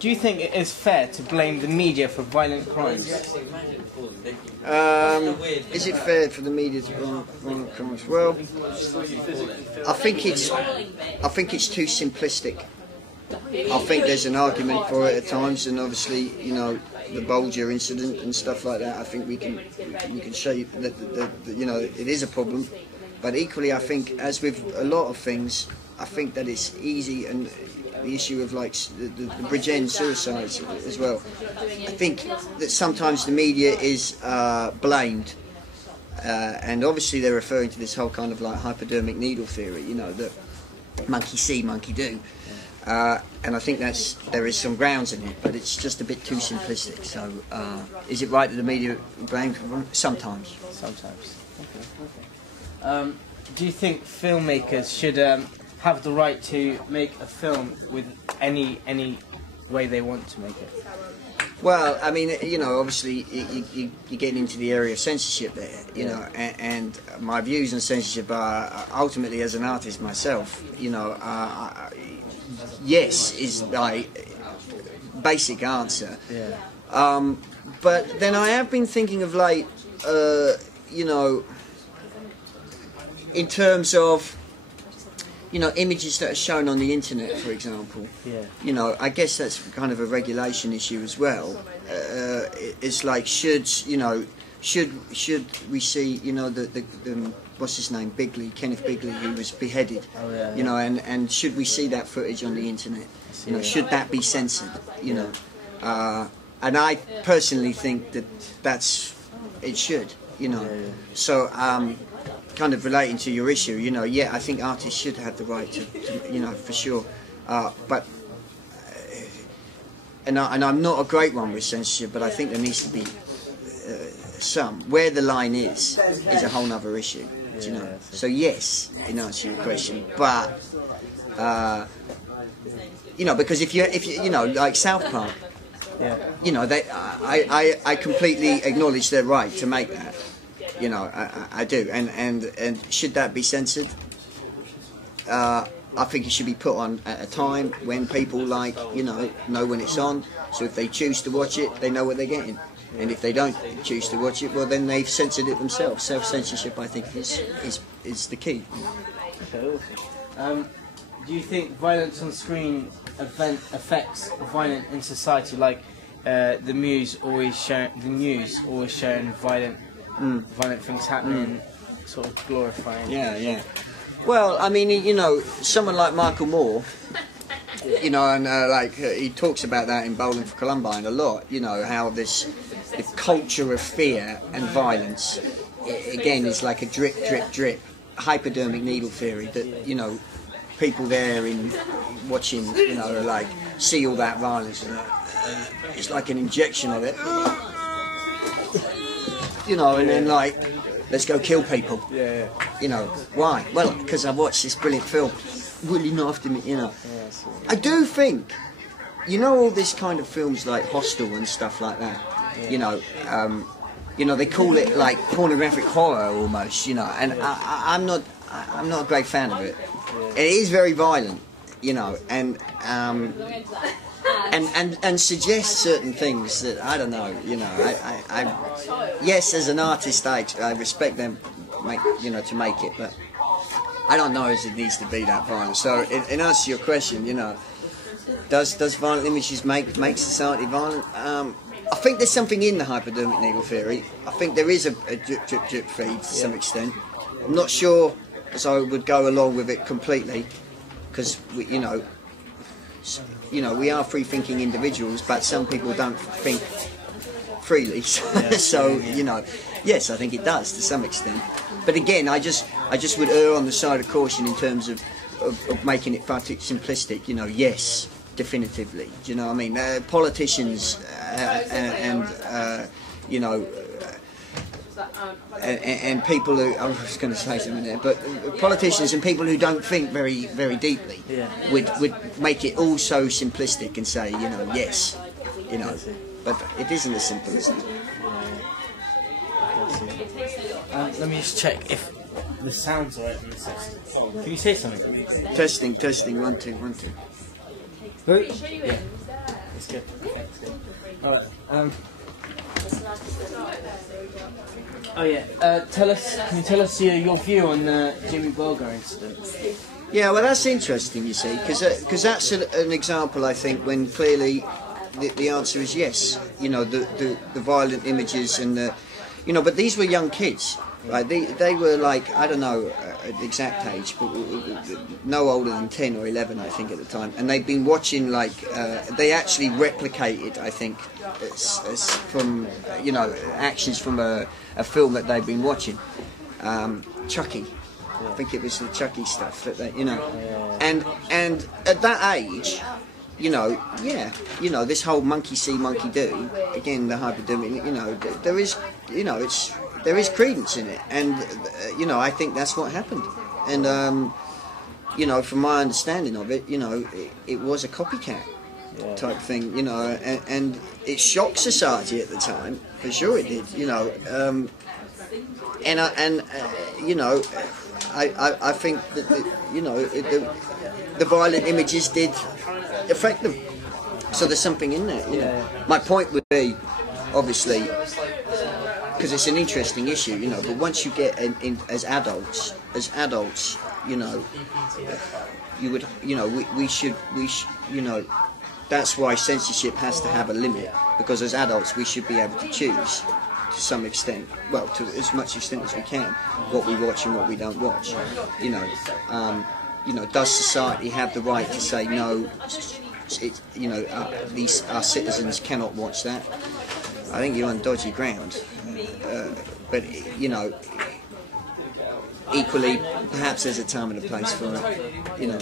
Do you think it is fair to blame the media for violent crimes? Is it fair for the media to blame violent crimes? Well, I think it's too simplistic. I think there's an argument for it at times, and obviously, you know, the Bolger incident and stuff like that. I think we can show that you know, it is a problem. But equally, I think, as with a lot of things, I think that it's easy, and the issue of like the Bridgend suicides as well. I think that sometimes the media is blamed, and obviously they're referring to this whole kind of like hypodermic needle theory, you know, that monkey see, monkey do. And I think there is some grounds in it, but it's just a bit too simplistic. So, is it right that the media blame? Sometimes. Sometimes. Okay. Do you think filmmakers should have the right to make a film with any way they want to make it? Well, I mean, you know, obviously you're getting into the area of censorship there, you know, and my views on censorship are ultimately, as an artist myself, you know, yes is my basic answer. Yeah. But then I have been thinking of late, you know, in terms of, you know, images that are shown on the internet, for example. Yeah. You know, I guess that's kind of a regulation issue as well. It's like, should we see, you know, the what's his name, Kenneth Bigley, who was beheaded. Oh, yeah, you know, and should we see that footage on the internet? You know, should that be censored? You know, and I personally think that it should. You know, so. Kind of relating to your issue, you know, yeah, I think artists should have the right to you know, for sure, but and I'm not a great one with censorship, but I think there needs to be some. Where the line is a whole other issue, you know. So yes, in answer to your question, but you know, because if you know, like South Park, you know, I completely acknowledge their right to make that. You know, I do, and should that be censored? I think it should be put on at a time when people, like, you know when it's on. So if they choose to watch it, they know what they're getting, and if they don't choose to watch it, well, then they've censored it themselves. Self-censorship, I think, is the key. Okay, awesome. Do you think violence on screen affects violence in society? Like the news always showing violent things happening, sort of glorifying. Yeah. Well, I mean, you know, someone like Michael Moore, you know, and like he talks about that in Bowling for Columbine a lot. You know, how the culture of fear and violence, again, is like a drip, drip, drip, hypodermic needle theory. That, you know, people there in watching, you know, like see all that violence, and it's like an injection of it. You know, and then like, let's go kill people. Yeah. You know, why? Well, because I've watched this brilliant film. Really nasty, you know. I do think, you know, all this kind of films like Hostel and stuff like that. You know, they call it like pornographic horror almost. You know, and I'm not a great fan of it. It is very violent, you know, and suggest certain things that, I don't know, you know, yes, as an artist, I respect them, to make it, but I don't know if it needs to be that violent. So in answer to your question, you know, does violent images make society violent? I think there's something in the hypodermic needle theory. I think there is a drip, drip, drip feed to some extent. I'm not sure as I would go along with it completely, because we are free-thinking individuals, but some people don't think freely. So you know, yes, I think it does to some extent. But again, I just would err on the side of caution in terms of making it far too simplistic. You know, yes, definitively. Do you know what I mean? Politicians you know. And people who, I was going to say something there, but politicians and people who don't think very, very deeply would make it all so simplistic and say, you know, yes, you know, but it isn't as simple as that. Let me just check if the sound's alright in the system. Can you say something? Testing, 1 2 1 2. Yeah. Alright, oh yeah, can you tell us your view on the Jimmy Bulger incident? Yeah, well, that's interesting, you see, because that's an example, I think, when clearly the answer is yes. You know, the violent images and the, you know, but these were young kids, right? They were like, I don't know the exact age, but no older than 10 or 11, I think, at the time. And they'd been watching, like, they actually replicated, I think, as from, you know, actions from a film that they'd been watching, Chucky. I think it was the Chucky stuff that they, you know, and at that age, you know, yeah, you know, this whole monkey see, monkey do, again, the hyperdoing, you know, there is, you know, there is credence in it, and you know, I think that's what happened, and you know, from my understanding of it, you know, it was a copycat type thing, you know, and it shocked society at the time, for sure it did, you know, and you know, I think that you know, the violent images did affect them. So there's something in there. You know? My point would be, obviously, because it's an interesting issue, you know. But once you get in as adults, you know, you would, you know, we should, you know, that's why censorship has to have a limit, because as adults we should be able to choose. To some extent, well, to as much extent as we can, what we watch and what we don't watch. You know, does society have the right to say no? You know, our citizens cannot watch that. I think you're on dodgy ground. But you know, equally, perhaps there's a time and a place for it. You know.